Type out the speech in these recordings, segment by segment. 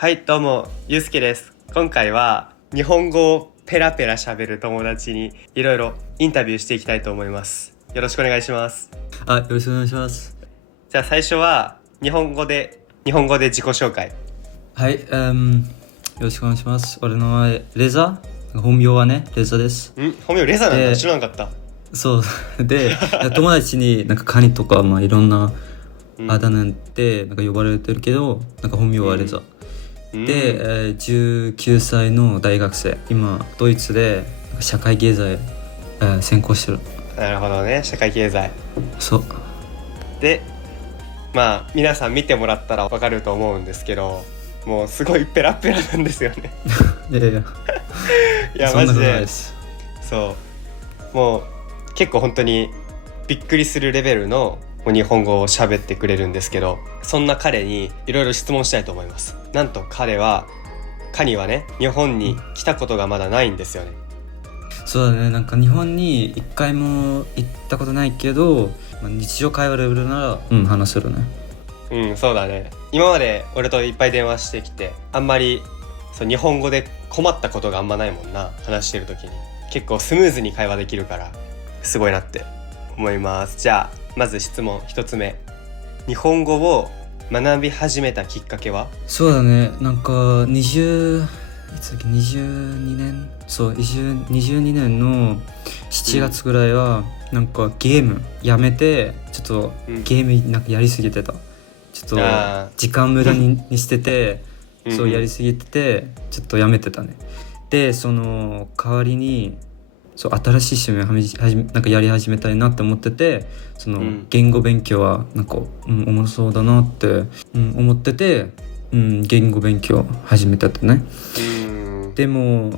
はい、どうも、ゆうすけです。今回は日本語をペラペラ喋る友達にいろいろインタビューしていきたいと思います。よろしくお願いします。よろしくお願いします。じゃあ最初は日本語で自己紹介。はい、よろしくお願いします。俺の名前レザ、本名はねレザです。本名レザなんだ。知らなかった。そうで友達になんかカニとかいろんなあだ名でなんか呼ばれてるけど、なんか本名はレザ。で、19歳の大学生、今ドイツで社会経済、専攻してる。なるほどね、社会経済。そうで、皆さん見てもらったら分かると思うんですけど、もうすごいペラペラなんですよね。いやいやマジでそうもう結構本当にびっくりするレベルの日本語を喋ってくれるんですけど、そんな彼にいろいろ質問したいと思います。なんとカニはね、日本に来たことがまだないんですよね。そうだね、なんか日本に一回も行ったことないけど、日常会話レベルなら話せるね。そうだね。今まで俺といっぱい電話してきて、あんまり日本語で困ったことがあんまないもんな。話してる時に結構スムーズに会話できるからすごいなって思います。じゃあまず質問一つ目、日本語を学び始めたきっかけは？そうだね、なんか22年そう22年の7月ぐらいは、なんかゲームやめて、ちょっとゲームなんかやりすぎてた、ちょっと時間無駄にしててそうやりすぎててちょっとやめてたね。でその代わりに新しい趣味なんかやり始めたいなって思ってて、その言語勉強はなんか、面白そうだなって、思ってて、言語勉強始めたってね。でも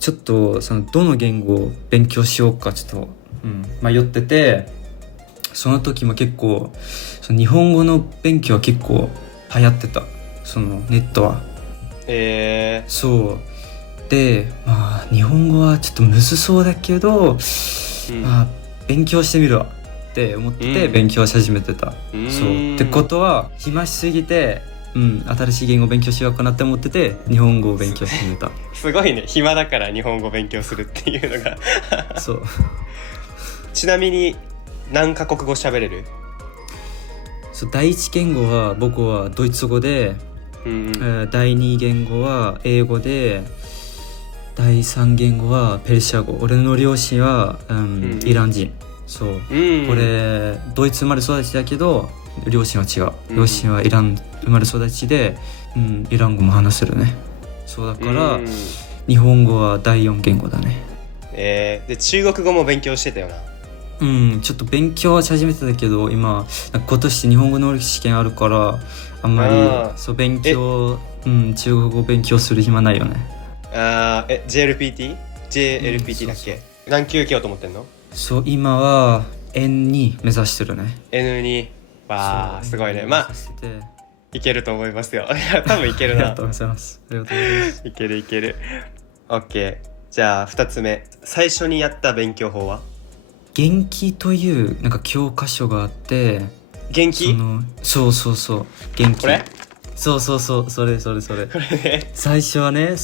ちょっとどの言語を勉強しようかちょっと、迷ってて、その時も結構日本語の勉強は結構流行ってた、そのネットは。そうで、日本語はちょっとむずそうだけど、勉強してみるわって思ってて勉強し始めてた。そうってことは暇しすぎて、新しい言語を勉強しようかなって思ってて日本語を勉強し始めた。すごいね、暇だから日本語を勉強するっていうのがそうちなみに何カ国語喋れる？第一言語は僕はドイツ語で、第二言語は英語で、第三言語はペルシャ語。俺の両親は、イラン人。そう、俺ドイツ生まれ育ちだけど両親は違う。両親はイラン生まれ育ちで、イラン語も話せるね。そうだから、日本語は第四言語だね。で中国語も勉強してたよな。ちょっと勉強はし始めてたけど、今年日本語能力試験あるからあんまり勉強、中国語勉強する暇ないよね。JLPT だっけ？何級受けようと思ってんの？そう、今は N2 目指してるね。 N2 わーすごいね。いけると思いますよ多分いけるな。ありがとうございます。いける OK。 じゃあ2つ目、最初にやった勉強法は？元気というなんか教科書があって。元気？そう元気。これ？そうそれこれね。最初はね、なん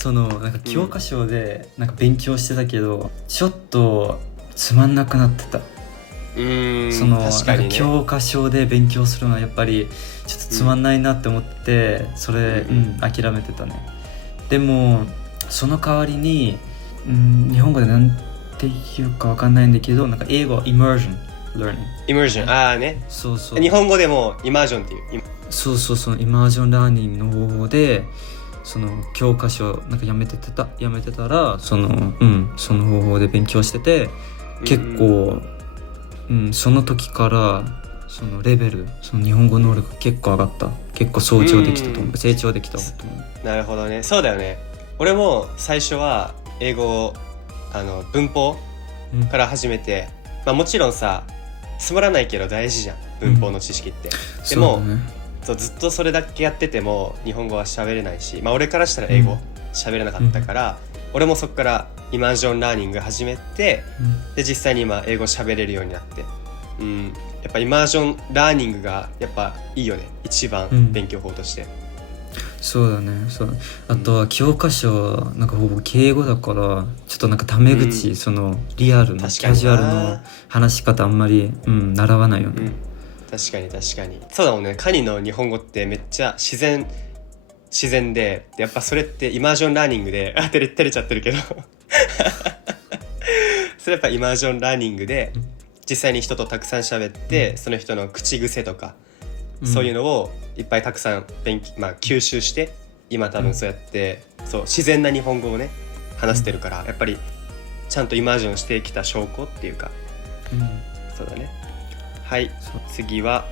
か教科書でなんか勉強してたけど、ちょっとつまんなくなってた。確かにね、なんか教科書で勉強するのはやっぱりちょっとつまんないなって思って、それ、諦めてたね。でもその代わりに、日本語でなんていうかわかんないんだけど、なんか英語は immersion learning。ね。そう日本語でもイマージョンっていう。そうイマージョンラーニングの方法で、その教科書なんかやめてたら、その方法で勉強してて、結構、その時からそのレベル、その日本語能力結構上がった。結構成長できたと思う。なるほどね。そうだよね。俺も最初は英語文法から始めて、もちろんさつまらないけど大事じゃん、文法の知識って。でもずっとそれだけやってても日本語は喋れないし、俺からしたら英語喋れなかったから、俺もそこからイマージョンラーニング始めて、で実際に今英語喋れるようになって、やっぱイマージョンラーニングがやっぱいいよね、一番勉強法として。そうだね。そうあとは教科書なんかほぼ敬語だからちょっとなんかタメ口、そのリアルのキャジュアルの話し方あんまり、習わないよね、確かに確かにそうだもんね。カニの日本語ってめっちゃ自然でやっぱそれってイマージョンラーニングで照れちゃってるけどそれやっぱイマージョンラーニングで実際に人とたくさん喋って、その人の口癖とか、そういうのをいっぱいたくさん吸収して今多分そうやって、そう自然な日本語をね話してるから、やっぱりちゃんとイマージョンしてきた証拠っていうか、そうだね。はい、次は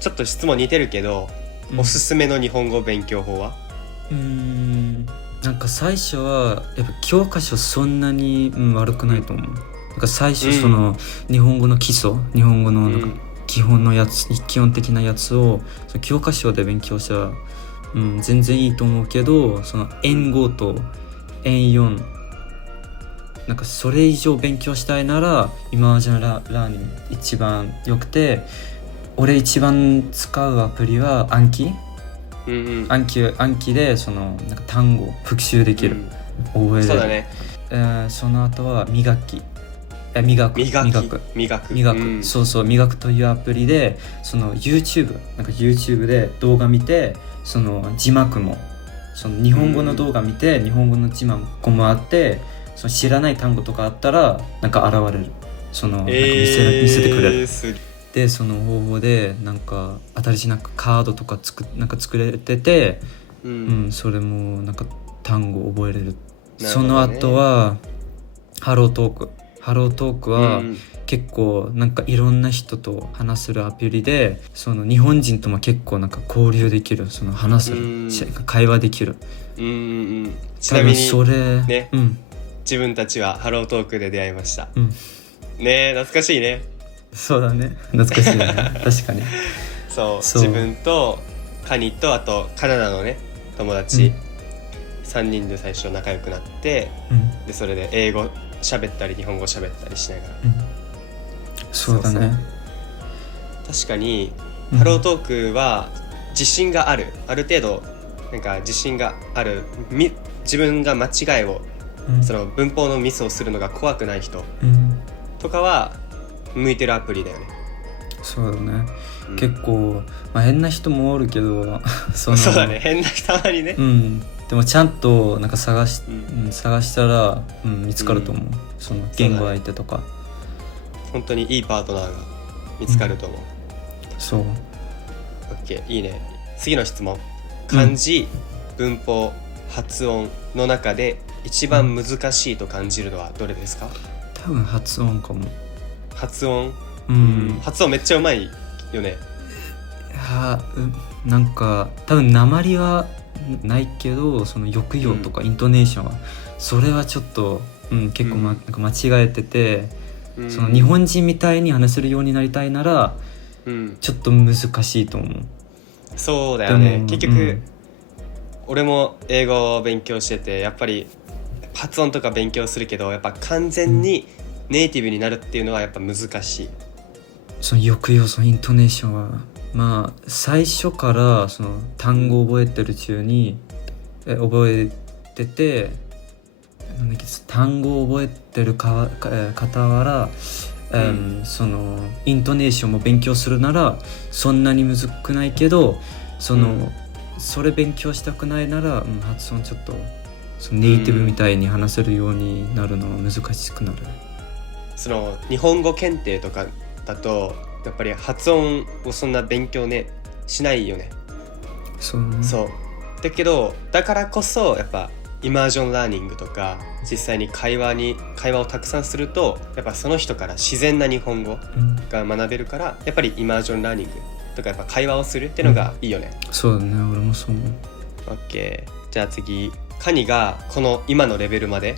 ちょっと質問似てるけど、おすすめの日本語勉強法は？なんか最初はやっぱ教科書そんなに、悪くないと思う。なんか最初その、日本語の基礎、日本語のなんか基本のやつ、基本的なやつをその教科書で勉強したら、全然いいと思うけど、その N5 と N4 なんかそれ以上勉強したいならイマージョンラーニング一番良くて、俺一番使うアプリは暗記、暗記でそのなんか単語復習できる、覚えれる。そうだね。その後は磨く、そうそう、磨くというアプリでその YouTube で動画見て、その字幕もその日本語の動画見て、日本語の字幕もあって、その知らない単語とかあったらなんか現れる、そのなんか見せてくれる。でその方法でなんか新しいなんかカードとか作れてて、それもなんか単語覚えれる。その後はハロートークは結構なんかいろんな人と話せるアプリで、その日本人とも結構なんか交流できる、その話せる、会話できる。ちなみにそれね、自分たちはハロートークで出会いました、ね。懐かしいね。そうだね、懐かしいね確かにそう自分とカニとあとカナダのね友達、3人で最初仲良くなって、でそれで英語喋ったり日本語喋ったりしながら、そうだね。確かにハロートークは自信がある、ある程度なんか自信がある、自分が間違いを、その文法のミスをするのが怖くない人とかは向いてるアプリだよね。そうだね、結構、変な人もおるけどそうだね、変な人たまにね、でもちゃんとなんか探したら、見つかると思う、その言語相手とか、本当にいいパートナーが見つかると思う、そう。 OK、 いいね。次の質問。漢字、文法、発音の中で一番難しいと感じるのはどれですか？多分発音かも。発音、発音めっちゃうまいよね。なんか多分訛りはないけど、その抑揚とかイントネーションは、それはちょっと、結構なんか間違えてて、その日本人みたいに話せるようになりたいなら、ちょっと難しいと思う。そうだよね。結局、俺も英語を勉強してて、やっぱり発音とか勉強するけど、やっぱ完全にネイティブになるっていうのはやっぱ難しい。その抑揚、そのイントネーションは最初からその単語を覚えてる中に覚えてて、単語を覚えてる傍ら、そのイントネーションも勉強するならそんなにむずくないけど、それ勉強したくないなら、発音ちょっとそのネイティブみたいに話せるようになるのは難しくなる。その日本語検定とかだとやっぱり発音をそんな勉強ねしないよね。そうだけど、だからこそやっぱイマージョンラーニングとか実際に会話をたくさんすると、やっぱその人から自然な日本語が学べるから、やっぱりイマージョンラーニングとかやっぱ会話をするっていうのがいいよね。そうだね、俺もそう思う。 OK、 じゃあ次、カニがこの今のレベルまで、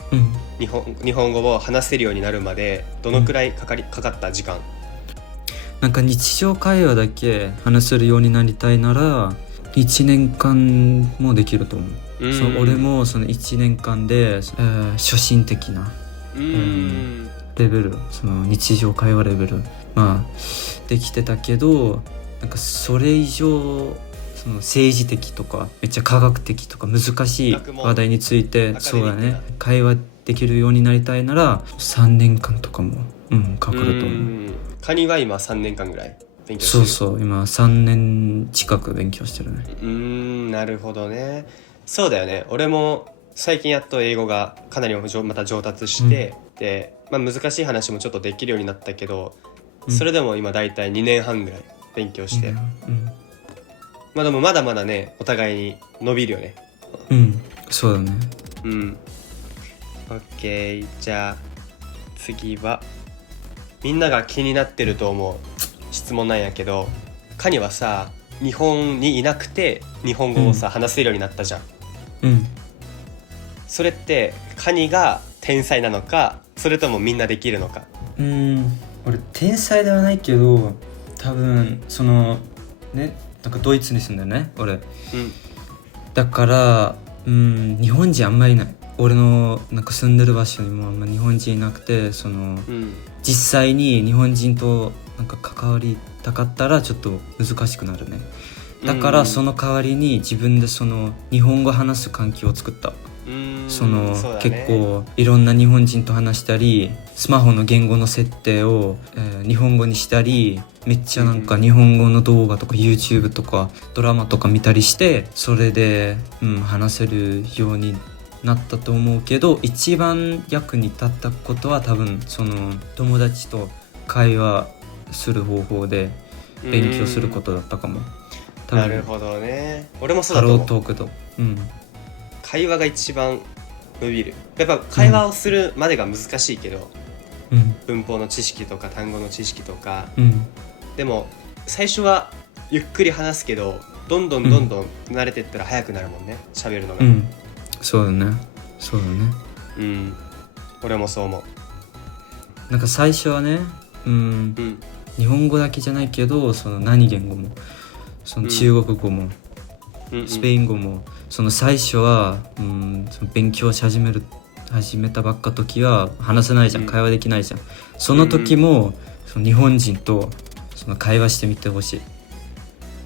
日本語を話せるようになるまでどのくらいかかった時間？なんか日常会話だけ話せるようになりたいなら1年間もできると思う。そう俺もその1年間で、初心的な、レベル、その日常会話レベルできてたけど、なんかそれ以上その政治的とかめっちゃ科学的とか難しい話題についてそうだね会話できるようになりたいなら3年間とかもかかると思う。カニは今3年間ぐらい勉強してる？そう今3年近く勉強してるね。なるほどね。そうだよね。俺も最近やっと英語がかなりまた上達して、で、難しい話もちょっとできるようになったけど、それでも今だいたい2年半ぐらい勉強して、でもまだまだねお互いに伸びるよね。そうだね。オッケー。じゃあ次はみんなが気になってると思う質問なんやけど、カニはさ日本にいなくて日本語をさ、話せるようになったじゃん。それってカニが天才なのか、それともみんなできるのか？俺天才ではないけど、多分そのね、なんかドイツに住んでるね俺、だから日本人あんまりいない。俺のなんか住んでる場所にもあんま日本人いなくて、その、実際に日本人となんか関わりたかったらちょっと難しくなるね。だからその代わりに自分でその日本語話す環境を作った。その結構いろんな日本人と話したり、スマホの言語の設定を、日本語にしたり、めっちゃなんか日本語の動画とか YouTube とかドラマとか見たりして、それで、話せるようになったと思うけど、一番役に立ったことは多分その友達と会話する方法で勉強することだったかも。なるほどね。俺もそうだと思う。ハロートークと、会話が一番伸びる。やっぱ会話をするまでが難しいけど、文法の知識とか単語の知識とか、でも最初はゆっくり話すけど、どんどん慣れてったら早くなるもんね、喋るのが。そうだね。俺もそう思う。なんか最初はね、日本語だけじゃないけど、その何言語も、その中国語も、スペイン語も、その最初は、その勉強し始めたばっか時は話せないじゃん、会話できないじゃん。その時も、その日本人とその会話してみてほし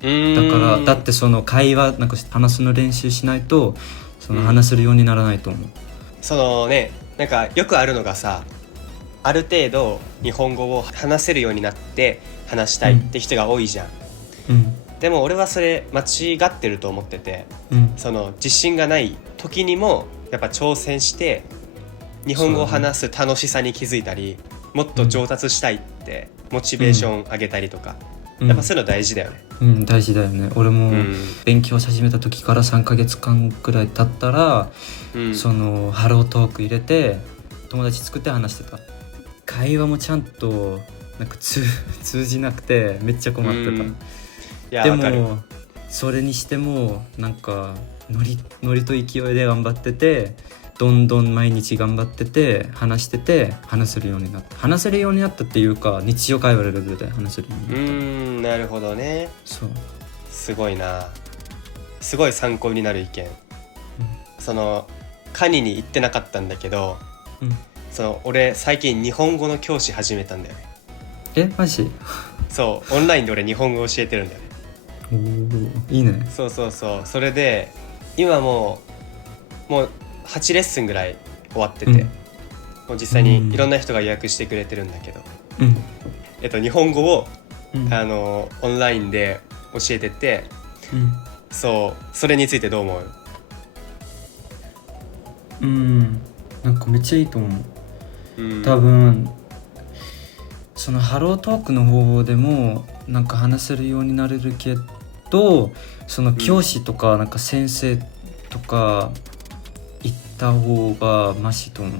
い。だってその会話なんか話すの練習しないとその話せるようにならないと思う。そのね、なんかよくあるのがさ、ある程度日本語を話せるようになって話したいって人が多いじゃん。でも俺はそれ間違ってると思ってて、その自信がない時にもやっぱ挑戦して日本語を話す楽しさに気づいたり、もっと上達したいってモチベーション上げたりとか、やっぱそういうの大事だよね。大事だよね。俺も勉強し始めた時から3ヶ月間くらい経ったら、そのハロートーク入れて友達作って話してた。会話もちゃんとなんか通じなくてめっちゃ困ってた。でもそれにしてもなんかノリと勢いで頑張ってて、どんどん毎日頑張ってて話してて話せるようになったっていうか、日常会話レベルで話せるようになった。なるほどね。そう、すごいな。すごい参考になる意見。そのカニに行ってなかったんだけど、その俺最近日本語の教師始めたんだよね。マジ？そう、オンラインで俺日本語教えてるんだよね。いいね。そう。それで今もう8レッスンぐらい終わってて、もう実際にいろんな人が予約してくれてるんだけど、日本語を、オンラインで教えてて、それについてどう思う？なんかめっちゃいいと思う。多分そのハロートークの方法でもなんか話せるようになれるけど、その教師とかなんか先生とか行った方がマシと思う。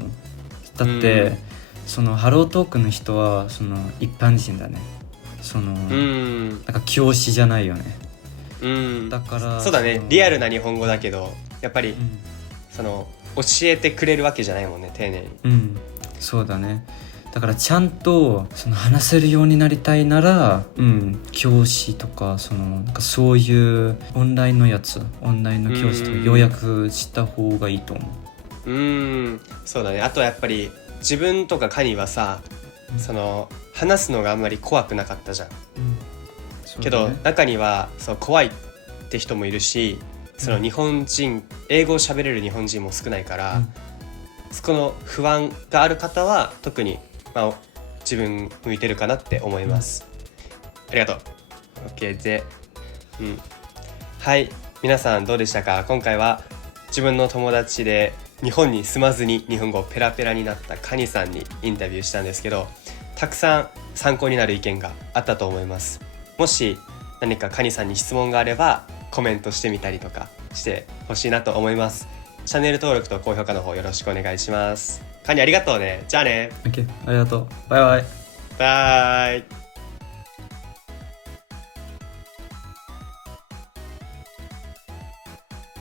だって、そのハロートークの人はその一般人だね。その、なんか教師じゃないよね。だからそうだね、リアルな日本語だけどやっぱり、その教えてくれるわけじゃないもんね、丁寧に。そうだね。だからちゃんとその話せるようになりたいなら、教師とかなんかそういうオンラインの教師とか予約した方がいいと思う。そうだね。あとやっぱり自分とかカニはさ、その話すのがあんまり怖くなかったじゃん。けど中にはそう怖いっって人もいるし、その日本人、英語を喋れる日本人も少ないから、そこの不安がある方は特に、自分向いてるかなって思います。ありがとう。 OK で、はい、皆さんどうでしたか？今回は自分の友達で日本に住まずに日本語ペラペラになったカニさんにインタビューしたんですけど、たくさん参考になる意見があったと思います。もし何かカニさんに質問があればコメントしてみたりとかしてほしいなと思います。チャンネル登録と高評価の方よろしくお願いします。カニありがとうね。じゃあね。 OK、 ありがとう。バイバイ。バイ。